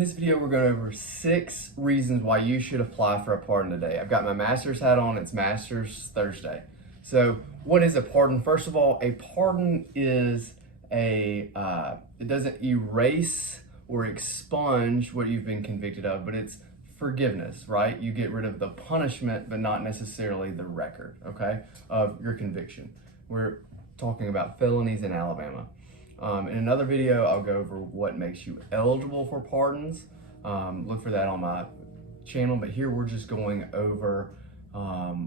In this video, we're going over 6 reasons why you should apply for a pardon today. I've got my master's hat on. It's Master's Thursday. So what is a pardon? First of all, a pardon is it doesn't erase or expunge what you've been convicted of, but it's forgiveness, right? You get rid of the punishment, but not necessarily the record, okay, of your conviction. We're talking about felonies in Alabama. In another video, I'll go over what makes you eligible for pardons. Look for that on my channel, but here we're just going over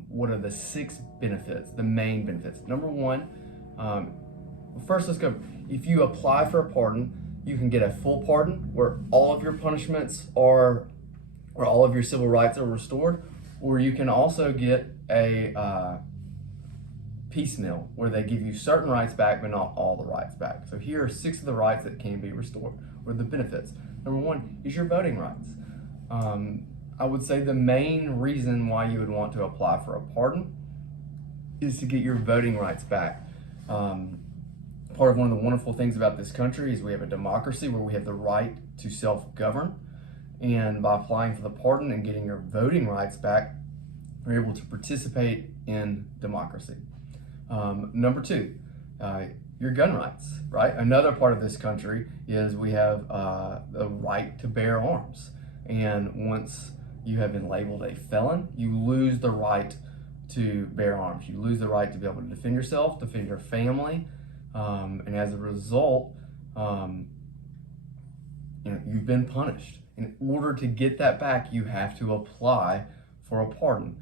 what are the 6 benefits, the main benefits. Number 1, first let's go. If you apply for a pardon, you can get a full pardon where all of your punishments are, or all of your civil rights are restored, or you can also get a piecemeal where they give you certain rights back but not all the rights back. So here are 6 of the rights that can be restored, or the benefits. Number 1 is your voting rights. I would say the main reason why you would want to apply for a pardon is to get your voting rights back. Part of one of the wonderful things about this country is we have a democracy where we have the right to self-govern, and by applying for the pardon and getting your voting rights back, you're able to participate in democracy. Number 2, your gun rights, right? Another part of this country is we have the right to bear arms. And once you have been labeled a felon, you lose the right to bear arms. You lose the right to be able to defend yourself, defend your family. And as a result, you've been punished. In order to get that back, you have to apply for a pardon.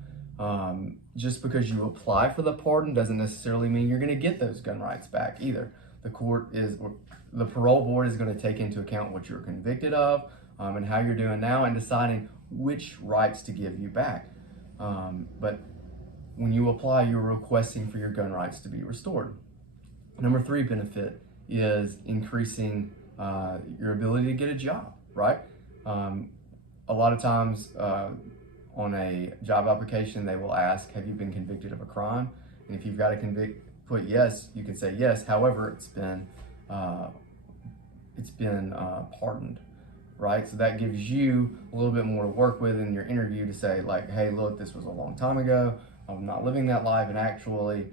Just because you apply for the pardon doesn't necessarily mean you're going to get those gun rights back either. The parole board is going to take into account what you're convicted of and how you're doing now and deciding which rights to give you back. But when you apply, you're requesting for your gun rights to be restored. Number 3 benefit is increasing your ability to get a job, right? A lot of times, on a job application, they will ask, have you been convicted of a crime? And if you've got to put yes, you can say yes. However, it's been pardoned, right? So that gives you a little bit more to work with in your interview to say, like, hey, look, this was a long time ago. I'm not living that life, and actually,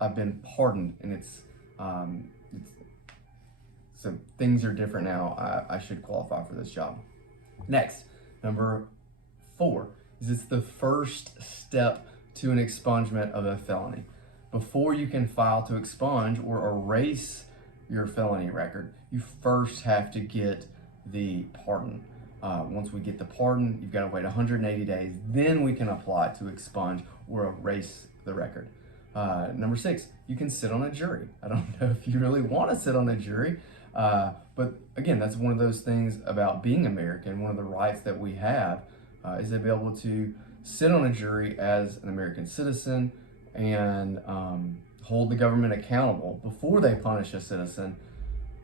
I've been pardoned, and so things are different now. I should qualify for this job. Next. Number 4 is it's the first step to an expungement of a felony. Before you can file to expunge or erase your felony record, you first have to get the pardon. Once we get the pardon, you've got to wait 180 days. Then we can apply to expunge or erase the record. Number 6, you can sit on a jury. I don't know if you really want to sit on a jury, but again, that's one of those things about being American. One of the rights that we have is to be able to sit on a jury as an American citizen and hold the government accountable before they punish a citizen,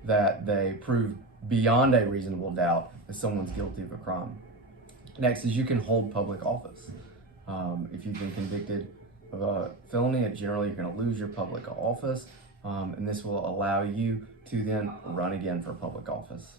that they prove beyond a reasonable doubt that someone's guilty of a crime. Next is you can hold public office. If you've been convicted of a felony, generally you're going to lose your public office, and this will allow you to then run again for public office.